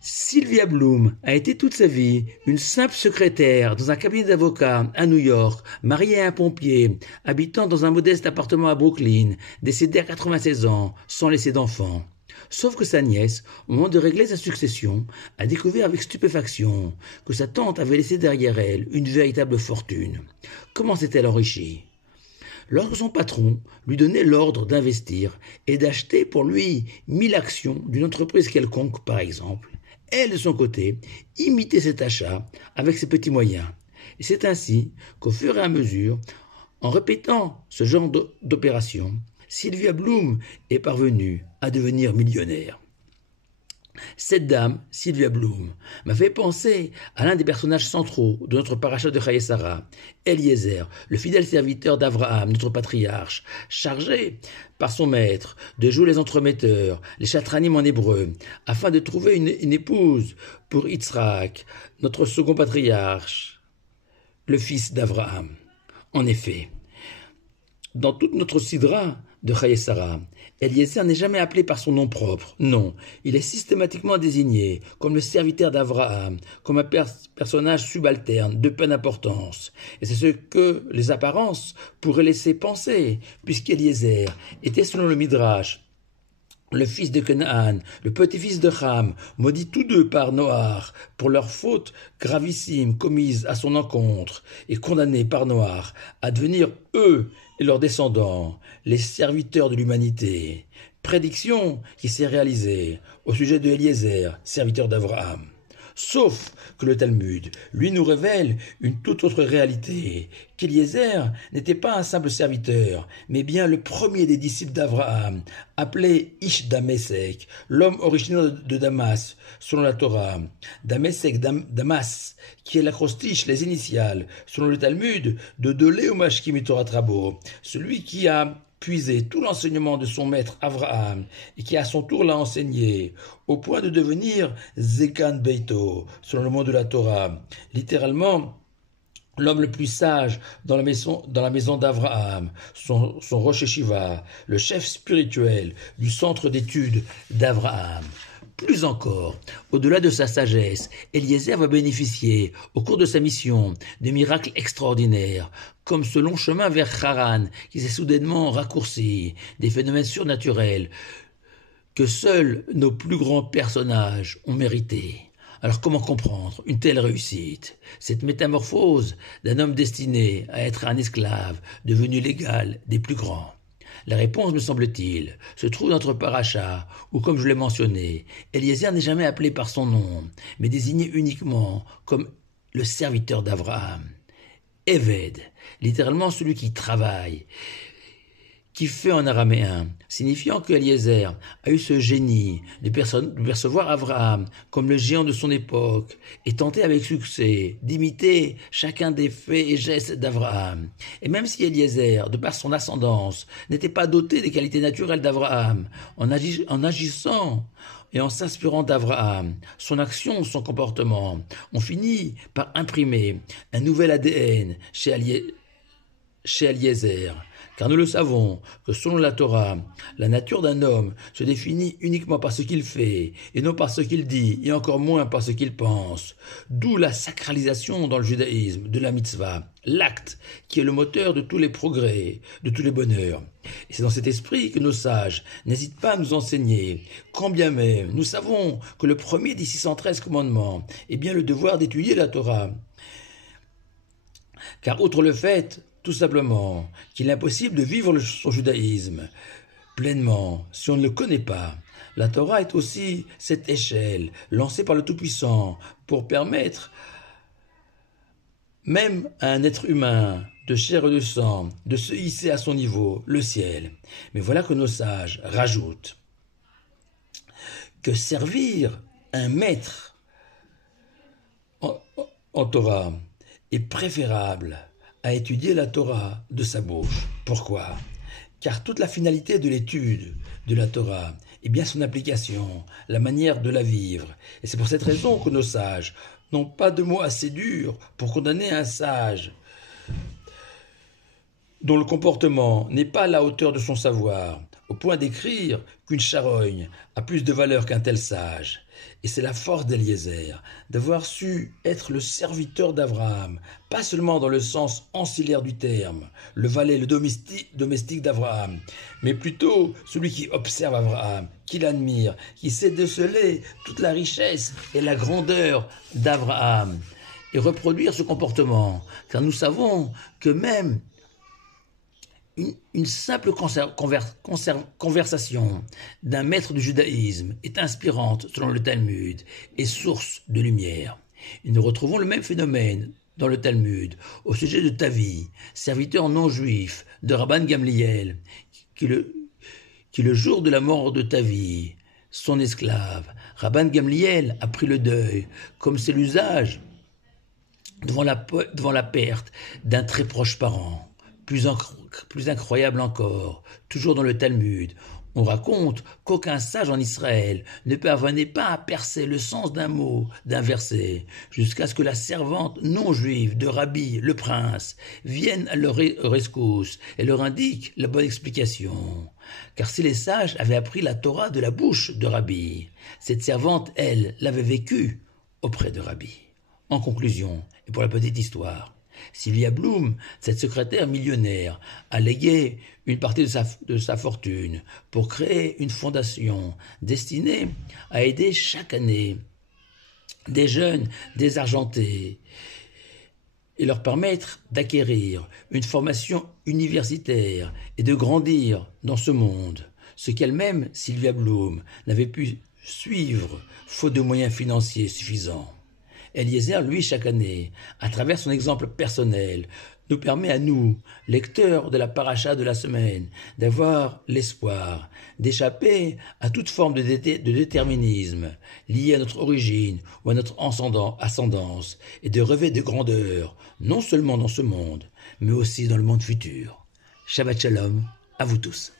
Sylvia Bloom a été toute sa vie une simple secrétaire dans un cabinet d'avocats à New York, mariée à un pompier, habitant dans un modeste appartement à Brooklyn, décédée à 96 ans, sans laisser d'enfant. Sauf que sa nièce, au moment de régler sa succession, a découvert avec stupéfaction que sa tante avait laissé derrière elle une véritable fortune. Comment s'est-elle enrichie? Lorsque son patron lui donnait l'ordre d'investir et d'acheter pour lui 1000 actions d'une entreprise quelconque, par exemple, elle, de son côté, imitait cet achat avec ses petits moyens. Et c'est ainsi qu'au fur et à mesure, en répétant ce genre d'opération, Sylvia Bloom est parvenue à devenir millionnaire. Cette dame, Sylvia Bloom, m'a fait penser à l'un des personnages centraux de notre paracha de Chaye Sarah, Eliezer, le fidèle serviteur d'Abraham, notre patriarche, chargé par son maître de jouer les entremetteurs, les chatranim en hébreu, afin de trouver une épouse pour Yitzhak, notre second patriarche, le fils d'Abraham. En effet, dans toute notre sidra de Chaye Sarah, Eliezer n'est jamais appelé par son nom propre. Non, il est systématiquement désigné comme le serviteur d'Abraham, comme un personnage subalterne de peu d'importance. Et c'est ce que les apparences pourraient laisser penser, puisqu'Eliezer était, selon le Midrash, le fils de Canaan, le petit-fils de Ham, maudits tous deux par Noach pour leurs fautes gravissimes commises à son encontre et condamnés par Noach à devenir eux et leurs descendants les serviteurs de l'humanité. Prédiction qui s'est réalisée au sujet de Eliezer, serviteur d'Abraham. Sauf que le Talmud, lui, nous révèle une toute autre réalité, qu'Eliezer n'était pas un simple serviteur, mais bien le premier des disciples d'Abraham, appelé Ish Damesek, l'homme originaire de Damas, selon la Torah. Damesek, Damas, qui est l'acrostiche, les initiales, selon le Talmud, de Dolé ou Mashkim Torah Trabo, celui qui a puisé tout l'enseignement de son maître Abraham et qui à son tour l'a enseigné au point de devenir Zekan Beito, selon le mot de la Torah, littéralement l'homme le plus sage dans la maison d'Abraham, son Rosh Yeshiva, le chef spirituel du centre d'études d'Abraham. Plus encore, au-delà de sa sagesse, Eliezer va bénéficier, au cours de sa mission, de miracles extraordinaires, comme ce long chemin vers Haran qui s'est soudainement raccourci, des phénomènes surnaturels que seuls nos plus grands personnages ont mérité. Alors comment comprendre une telle réussite, cette métamorphose d'un homme destiné à être un esclave devenu l'égal des plus grands? La réponse, me semble-t-il, se trouve dans notre paracha, où, comme je l'ai mentionné, Eliezer n'est jamais appelé par son nom, mais désigné uniquement comme le serviteur d'Abraham. Eved, littéralement celui qui travaille, qui fait en araméen, signifiant que Eliezer a eu ce génie de percevoir Abraham comme le géant de son époque et tenter avec succès d'imiter chacun des faits et gestes d'Abraham. Et même si Eliezer, de par son ascendance, n'était pas doté des qualités naturelles d'Abraham, en agissant et en s'inspirant d'Abraham, son action, son comportement ont fini par imprimer un nouvel ADN chez Eliezer. Car nous le savons que selon la Torah, la nature d'un homme se définit uniquement par ce qu'il fait, et non par ce qu'il dit, et encore moins par ce qu'il pense. D'où la sacralisation dans le judaïsme de la mitzvah, l'acte qui est le moteur de tous les progrès, de tous les bonheurs. Et c'est dans cet esprit que nos sages n'hésitent pas à nous enseigner, quand bien même nous savons que le premier des 613 commandements est bien le devoir d'étudier la Torah. Car outre le fait tout simplement qu'il est impossible de vivre son judaïsme pleinement si on ne le connaît pas. La Torah est aussi cette échelle lancée par le Tout-Puissant pour permettre même à un être humain de chair et de sang de se hisser à son niveau, le ciel. Mais voilà que nos sages rajoutent que servir un maître en Torah est préférable à étudier la Torah de sa bouche. Pourquoi? Car toute la finalité de l'étude de la Torah est bien son application, la manière de la vivre. Et c'est pour cette raison que nos sages n'ont pas de mots assez durs pour condamner un sage dont le comportement n'est pas à la hauteur de son savoir, au point d'écrire qu'une charogne a plus de valeur qu'un tel sage. Et c'est la force d'Eliezer, d'avoir su être le serviteur d'Abraham, pas seulement dans le sens ancillaire du terme, le valet, le domestique d'Abraham, mais plutôt celui qui observe Abraham, qui l'admire, qui sait déceler toute la richesse et la grandeur d'Abraham, et reproduire ce comportement, car nous savons que même une simple conversation d'un maître du judaïsme est inspirante selon le Talmud et source de lumière. Et nous retrouvons le même phénomène dans le Talmud au sujet de Tavi, serviteur non juif de Rabban Gamliel, qui le jour de la mort de Tavi, son esclave, Rabban Gamliel a pris le deuil, comme c'est l'usage devant la perte d'un très proche parent. Plus incroyable encore, toujours dans le Talmud, on raconte qu'aucun sage en Israël ne parvenait pas à percer le sens d'un mot, d'un verset, jusqu'à ce que la servante non juive de Rabbi, le prince, vienne à leur rescousse et leur indique la bonne explication. Car si les sages avaient appris la Torah de la bouche de Rabbi, cette servante, elle, l'avait vécue auprès de Rabbi. En conclusion, et pour la petite histoire, Sylvia Bloom, cette secrétaire millionnaire, a légué une partie de sa fortune pour créer une fondation destinée à aider chaque année des jeunes désargentés et leur permettre d'acquérir une formation universitaire et de grandir dans ce monde, ce qu'elle-même, Sylvia Bloom, n'avait pu suivre faute de moyens financiers suffisants. Eliezer, lui, chaque année, à travers son exemple personnel, nous permet à nous, lecteurs de la paracha de la semaine, d'avoir l'espoir, d'échapper à toute forme de déterminisme lié à notre origine ou à notre ascendance, et de rêver de grandeur, non seulement dans ce monde, mais aussi dans le monde futur. Shabbat Shalom, à vous tous.